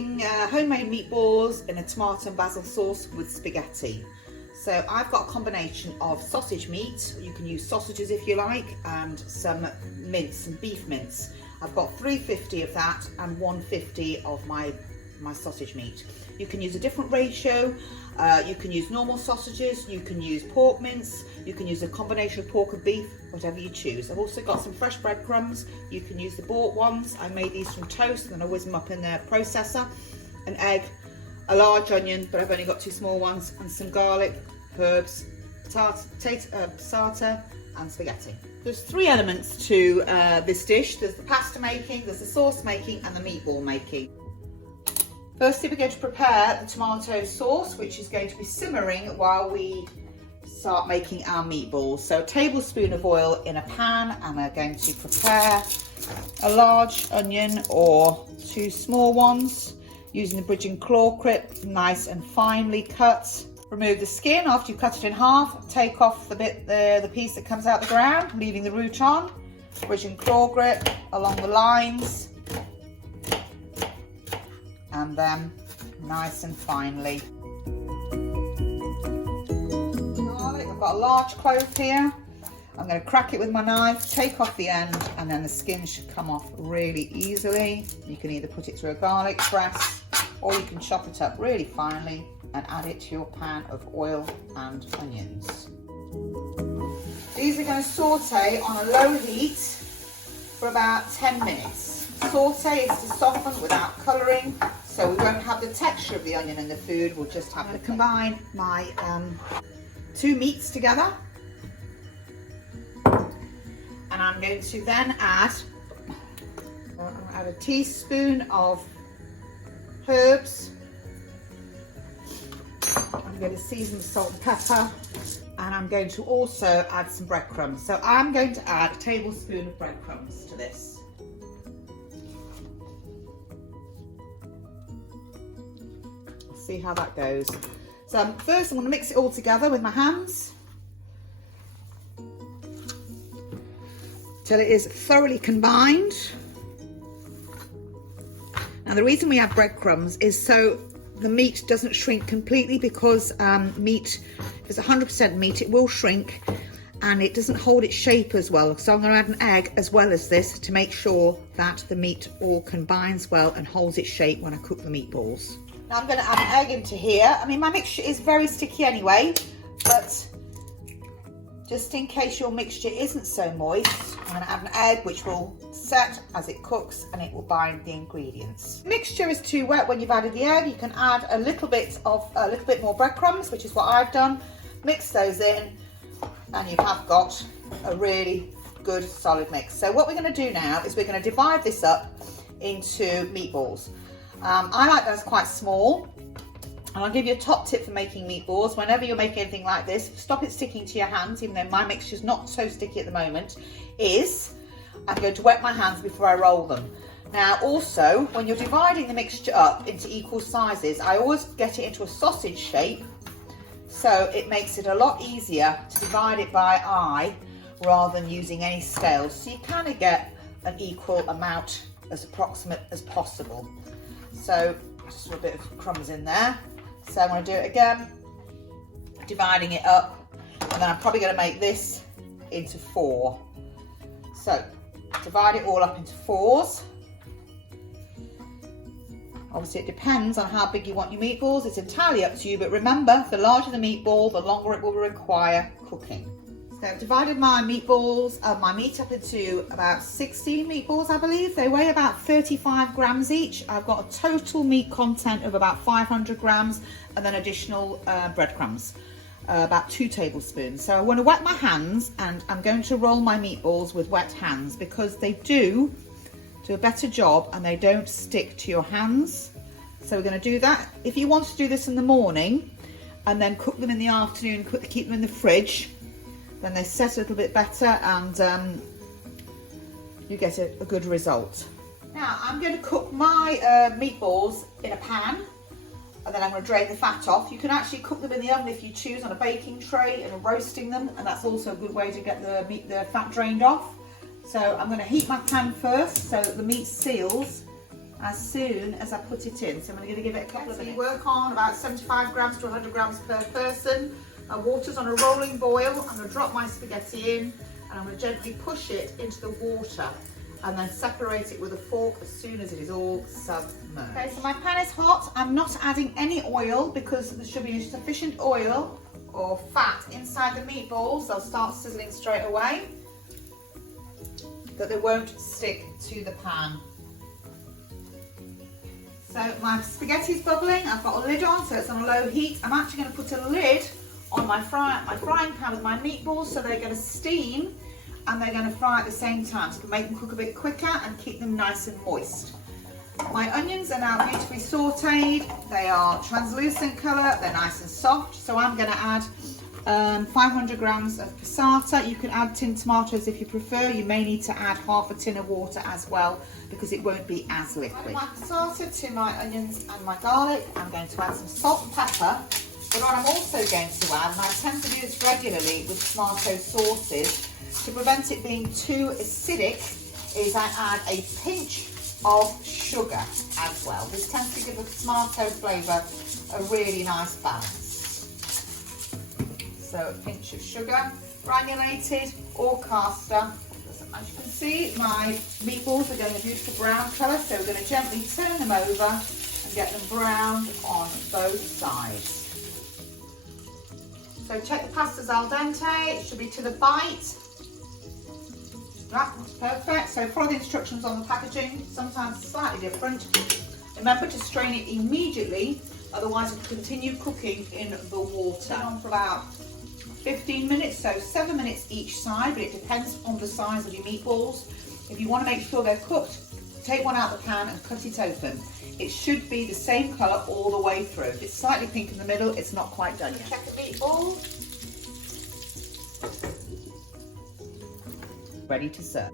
making homemade meatballs in a tomato and basil sauce with spaghetti. So I've got a combination of sausage meat, you can use sausages if you like, and some mince, some beef mince. I've got 350 of that and 150 of my sausage meat. You can use a different ratio. You can use normal sausages, you can use pork mince, you can use a combination of pork and beef, whatever you choose. I've also got some fresh breadcrumbs. You can use the bought ones. I made these from toast and then I whiz them up in the processor. An egg, a large onion, but I've only got 2 small ones, and some garlic, herbs, passata and spaghetti. There's 3 elements to this dish. There's the pasta making, there's the sauce making and the meatball making. Firstly, we're going to prepare the tomato sauce, which is going to be simmering while we start making our meatballs. So a tablespoon of oil in a pan, and we're going to prepare a large onion or 2 small ones using the bridge and claw grip, nice and finely cut. Remove the skin after you've cut it in half. Take off the piece that comes out the ground, leaving the root on. Bridge and claw grip along the lines. And then nice and finely. Garlic, I've got a large clove here. I'm going to crack it with my knife, take off the end, and then the skin should come off really easily. You can either put it through a garlic press or you can chop it up really finely and add it to your pan of oil and onions. These are going to saute on a low heat for about 10 minutes. Saute is to soften without colouring, so we won't have the texture of the onion in the food, we'll just have to combine my 2 meats together. And I'm going to then add a teaspoon of herbs. I'm going to season with salt and pepper, and I'm going to also add some breadcrumbs. So I'm going to add a tablespoon of breadcrumbs to this. See how that goes. So first I'm going to mix it all together with my hands till it is thoroughly combined. Now the reason we have breadcrumbs is so the meat doesn't shrink completely, because meat, if it's 100% meat, it will shrink and it doesn't hold its shape as well. So I'm going to add an egg as well as this to make sure that the meat all combines well and holds its shape when I cook the meatballs. Now I'm going to add an egg into here. I mean, my mixture is very sticky anyway, but just in case your mixture isn't so moist, I'm going to add an egg which will set as it cooks and it will bind the ingredients. The mixture is too wet when you've added the egg. You can add a little bit more breadcrumbs, which is what I've done. Mix those in and you have got a really good solid mix. So what we're going to do now is we're going to divide this up into meatballs. I like those quite small, and I'll give you a top tip for making meatballs. Whenever you're making anything like this, stop it sticking to your hands, even though my mixture's not so sticky at the moment, is I'm going to wet my hands before I roll them. Now also, when you're dividing the mixture up into equal sizes, I always get it into a sausage shape, so it makes it a lot easier to divide it by eye rather than using any scales, so you kind of get an equal amount, as approximate as possible. So just a bit of crumbs in there. So I'm going to do it again, dividing it up, and then I'm probably going to make this into 4. So divide it all up into 4s. Obviously it depends on how big you want your meatballs. It's entirely up to you, but remember, the larger the meatball, the longer it will require cooking. So I've divided my meatballs, my meat up into about 16 meatballs, I believe. They weigh about 35 grams each. I've got a total meat content of about 500 grams and then additional breadcrumbs, about 2 tablespoons. So I want to wet my hands, and I'm going to roll my meatballs with wet hands because they do a better job and they don't stick to your hands. So we're going to do that. If you want to do this in the morning and then cook them in the afternoon, keep them in the fridge, then they set a little bit better and you get a good result. Now I'm going to cook my meatballs in a pan, and then I'm going to drain the fat off. You can actually cook them in the oven if you choose, on a baking tray and roasting them, and that's also a good way to get the fat drained off. So I'm going to heat my pan first so that the meat seals as soon as I put it in. So I'm going to give it a couple of minutes. Work on about 75 grams to 100 grams per person. My water's on a rolling boil. I'm going to drop my spaghetti in and I'm going to gently push it into the water and then separate it with a fork as soon as it is all submerged. Okay, so my pan is hot. I'm not adding any oil because there should be sufficient oil or fat inside the meatballs. They'll start sizzling straight away, that they won't stick to the pan. So my spaghetti is bubbling. I've got a lid on, so it's on a low heat. I'm actually going to put a lid on my frying pan with my meatballs, so they're going to steam and they're going to fry at the same time, so I can make them cook a bit quicker and keep them nice and moist. My onions are now beautifully sauteed. They are translucent colour, they're nice and soft. So I'm going to add 500 grams of passata. You can add tinned tomatoes if you prefer. You may need to add half a tin of water as well because it won't be as liquid. Add my passata to my onions and my garlic. I'm going to add some salt and pepper. But what I'm also going to add, and I tend to do this regularly with tomato sauces, to prevent it being too acidic, is I add a pinch of sugar as well. This tends to give the tomato flavour a really nice balance. So a pinch of sugar, granulated or caster. As you can see, my meatballs are getting a beautiful brown colour, so we're going to gently turn them over and get them browned on both sides. So check the pasta's al dente, it should be to the bite. Right, that's perfect. So follow the instructions on the packaging, sometimes slightly different. Remember to strain it immediately, otherwise it will continue cooking in the water. On for about 15 minutes, so 7 minutes each side, but it depends on the size of your meatballs. If you want to make sure they're cooked, take one out of the pan and cut it open. It should be the same colour all the way through. If it's slightly pink in the middle, it's not quite done yet. Check the meatball. Ready to serve.